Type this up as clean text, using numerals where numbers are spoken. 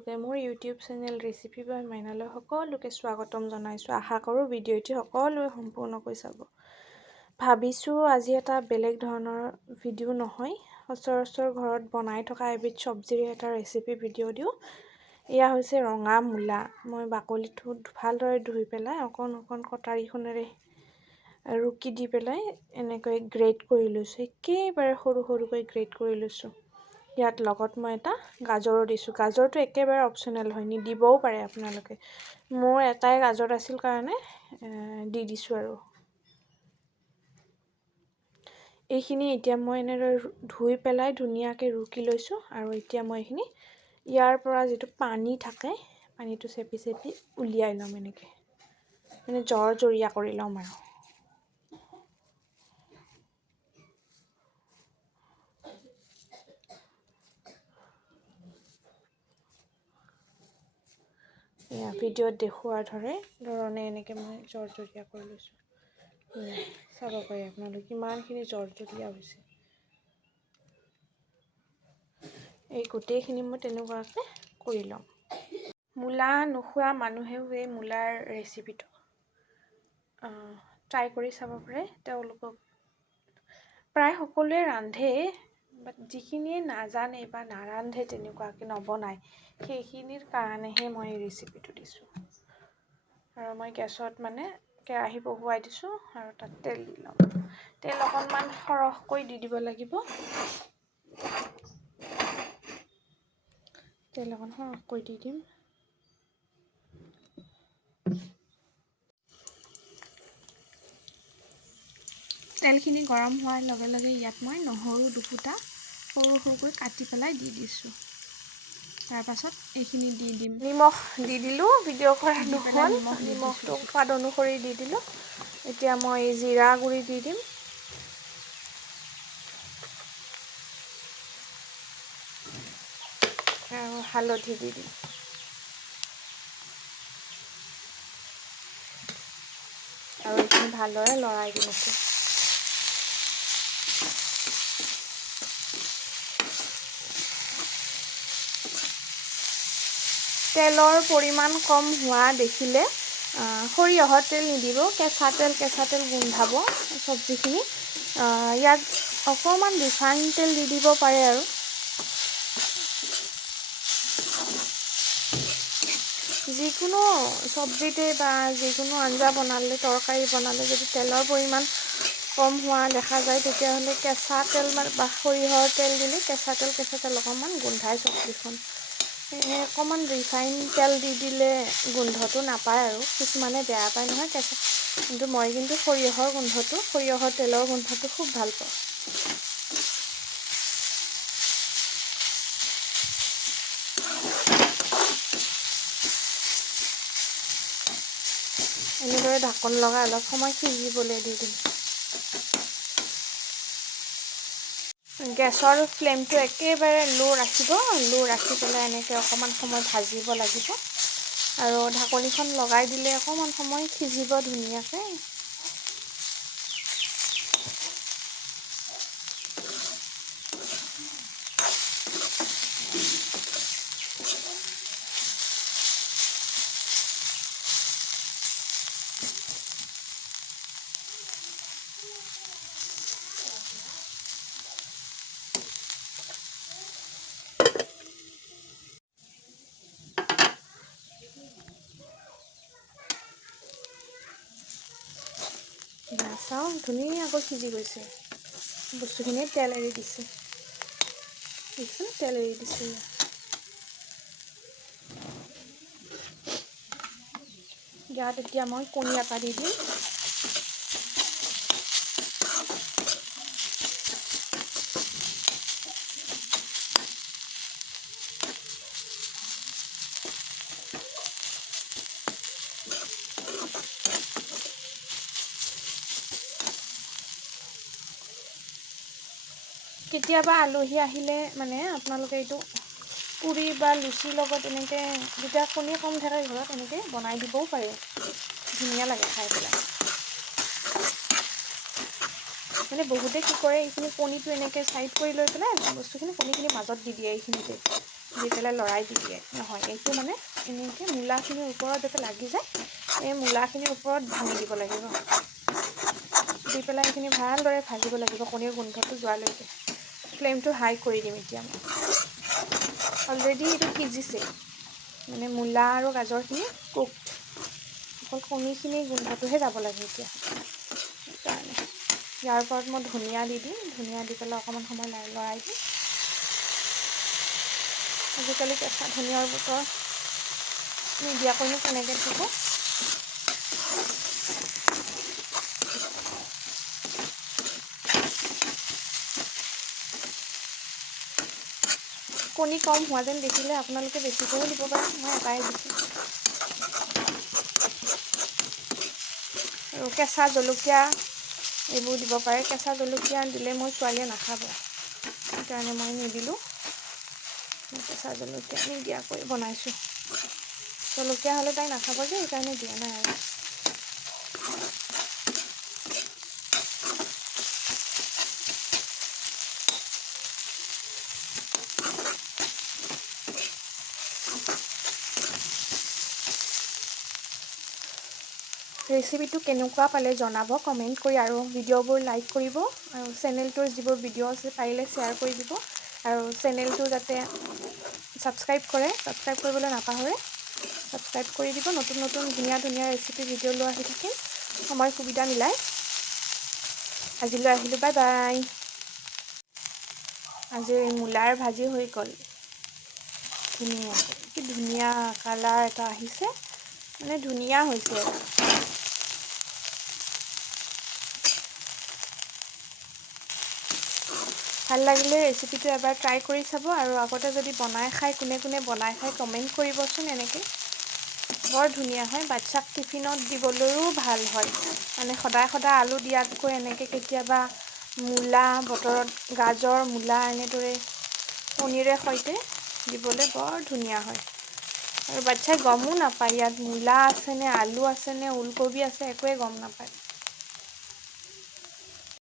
আপোনালোকে মোৰ YouTube channel recipe বাই মাইনালৈ সকলোকে স্বাগতম জনাইছোঁ। আশা কৰোঁ ভিডিঅ'টি সকলোৱে সম্পূৰ্ণকৈ চাব। ভাবিছোঁ আজি এটা বেলেগ ধৰণৰ ভিডিঅ' নহয়, সচৰাচৰ ঘৰত বনাই থকা এবিধ চব্জিৰ এটা ৰেচিপি ভিডিঅ' দিওঁ। এয়া হৈছে ৰঙা মূলা। মই বাকলিটো ভালদৰে ধুই পেলাই অকণ অকণ কটাৰীখনেৰে ৰুকি দি পেলাই এনেকৈ গ্ৰেট কৰি লৈছোঁ। একেবাৰে সৰু সৰুকৈ গ্ৰেট কৰি লৈছোঁ। ইয়াত লগত মই এটা গাজৰো দিছোঁ। গাজৰটো একেবাৰে অপশ্যনেল হয়, নিদিবও পাৰে আপোনালোকে। মোৰ এটাই গাজৰ আছিল কাৰণে দি দিছোঁ আৰু এইখিনি এতিয়া মই এনেদৰে ধুই পেলাই ধুনীয়াকৈ ৰুকি লৈছোঁ। আৰু এতিয়া মই এইখিনি ইয়াৰ পৰা যিটো পানী থাকে পানীটো চেপি চেপি উলিয়াই ল'ম। এনেকৈ মানে জৰজৰীয়া কৰি ল'ম আৰু এয়া ভিডিঅ'ত দেখুওৱাৰ ধৰণে এনেকৈ মই জৰজৰীয়া কৰি লৈছোঁ। চাব পাৰে আপোনালোকে কিমানখিনি জৰজৰীয়া হৈছে। এই গোটেইখিনি মই তেনেকুৱাকৈ কৰি ল'ম। মূলা নোখোৱা মানুহেও এই মূলাৰ ৰেচিপিটো ট্ৰাই কৰি চাব পাৰে। তেওঁলোকক প্ৰায় সকলোৱে ৰান্ধে, বাট যিখিনিয়ে নাজানে বা নাৰান্ধে, তেনেকুৱাকৈ নবনায়, সেইখিনিৰ কাৰণেহে মই এই ৰেচিপিটো দিছোঁ। আৰু মই গেছত মানে কেৰাহী বহুৱাই দিছোঁ আৰু তাত তেল দি ল'ম। তেল অকণমান সৰহকৈ দি দিব লাগিব। তেল অকণ সৰহকৈ দি দিম। তেলখিনি গৰম হোৱাৰ লগে লগে ইয়াত মই নহৰু দুফুটা সৰু সৰুকৈ কাটি পেলাই দি দিছোঁ। তাৰপাছত এইখিনি দি দিম। নিমখ দি দিলোঁ। ভিডিঅ' কৰা নহ'ল, নিমখটো সোৱাদ অনুসৰি দি দিলোঁ। এতিয়া মই জিৰা গুড়ি দি দিম। আৰু হালধি দি দিম। আৰু এইখিনি ভালদৰে লৰাই দিম। তেলৰ পৰিমাণ কম হোৱা দেখিলে সৰিয়হৰ তেল নিদিব, কেঁচা তেল গোন্ধাব চব্জিখিনি। ইয়াত অকণমান ৰিফাইন তেল দি দিব পাৰে। আৰু যিকোনো চব্জিতে বা যিকোনো আঞ্জা বনালে, তৰকাৰী বনালে যদি তেলৰ পৰিমাণ কম হোৱা দেখা যায়, তেতিয়াহ'লে কেঁচা তেল বা সৰিয়হৰ তেল দিলে কেঁচা তেল অকণমান গোন্ধাই চব্জিখন। অকণমান ৰিফাইন তেল দি দিলে গোন্ধটো নাপায়। আৰু কিছুমানে বেয়া পায় নহয় কেঁচা, কিন্তু মই সৰিয়হৰ তেলৰ গোন্ধটো খুব ভাল পাওঁ। এনেদৰে ঢাকন লগাই অলপ সময় সিজিবলৈ দি দিম। গেছৰ ফ্লেমটো একেবাৰে ল' ৰাখিব। ল' ৰাখি পেলাই এনেকৈ অকণমান সময় ভাজিব লাগিব। আৰু ঢাকনিখন লগাই দিলে অকণমান সময় সিজিব ধুনীয়াকৈ। চাওঁ ধুনীয়াকৈ সিজি গৈছে। বস্তুখিনি তেল এৰি দিছে। তেল এৰি দিছে। ইয়াত এতিয়া মই কণী এটা দি দিম। কেতিয়াবা আলহী আহিলে মানে আপোনালোকে এইটো পুৰি বা লুচিৰ লগত এনেকৈ যেতিয়া কণী কম থাকে ঘৰত এনেকৈ বনাই দিবও পাৰে। ধুনীয়া লাগে খাই পেলাই। মানে বহুতে কি কৰে, এইখিনি কণীটো এনেকৈ চাইড কৰি লৈ পেলাই বস্তুখিনি কণীখিনি মাজত দি দিয়ে এইখিনিতে। দি পেলাই লৰাই দি দিয়ে নহয় এইটো মানে এনেকৈ মূলাখিনিৰ ওপৰত যাতে লাগি যায় এই মূলাখিনিৰ ওপৰত ভাঙি দিব লাগিব দি পেলাই এইখিনি ভালদৰে ভাজিব লাগিব কণীৰ গোন্ধটো যোৱালৈকে ফ্লেমটো হাই কৰি দিম এতিয়া মই অলৰেডি এইটো সিজিছে মানে মূলা আৰু গাজৰখিনি কুকড অকল কণীখিনিৰ গোন্ধটোহে যাব লাগে এতিয়া সেইকাৰণে ইয়াৰ ওপৰত মই ধনিয়া দি দিম ধনিয়া দি পেলাই অকণমান সময় লৰাই দিম আজিকালি কেঁচা ধনিয়াৰ বতৰ নিদিয়াকৈনো কেনেকৈ থ'ব কণী কম হোৱা যেন দেখিলে আপোনালোকে বেছিকৈও দিব পাৰে মই এটাই দিছোঁ আৰু কেঁচা জলকীয়া এইবোৰ দিব পাৰে কেঁচা জলকীয়া দিলে মোৰ ছোৱালীয়ে নাখাব সেইকাৰণে মই নিদিলোঁ কেঁচা জলকীয়া নিদিয়াকৈ বনাইছোঁ জলকীয়া হ'লে তাই নাখাব যে সেইকাৰণে দিয়া নাই আৰু ৰেচিপিটো কেনেকুৱা পালে জনাব কমেণ্ট কৰি আৰু ভিডিঅ'বোৰ লাইক কৰিব আৰু চেনেলটোৰ যিবোৰ ভিডিঅ' আছে পাৰিলে শ্বেয়াৰ কৰি দিব আৰু চেনেলটো যাতে ছাবস্ক্ৰাইব কৰে ছাবস্ক্ৰাইব কৰিবলৈ নাপাহৰে ছাবস্ক্ৰাইব কৰি দিব নতুন নতুন ধুনীয়া ধুনীয়া ৰেচিপি ভিডিঅ' লৈ আহি থাকিম সময় সুবিধা মিলাই আজিলৈ আহিলোঁ বাই বাই আজি মূলাৰ ভাজি হৈ গ'ল ধুনীয়াকৈ কি ধুনীয়া কালাৰ এটা আহিছে মানে ধুনীয়া হৈছে ভাল লাগিলে ৰেচিপিটো এবাৰ ট্ৰাই কৰি চাব আৰু আগতে যদি বনাই খায় কোনে কোনে বনাই খায় কমেণ্ট কৰিবচোন এনেকৈ বৰ ধুনীয়া হয় বাচ্ছাক টিফিনত দিবলৈও ভাল হয় মানে সদায় সদায় আলু দিয়াতকৈ এনেকৈ কেতিয়াবা মূলা বতৰত গাজৰ মূলা এনেদৰে কণীৰে সৈতে দিবলৈ বৰ ধুনীয়া হয় আৰু বাচ্ছাই গমো নাপায় ইয়াত মূলা আছেনে আলু আছেনে ওলকবি আছে একোৱে গম নাপায়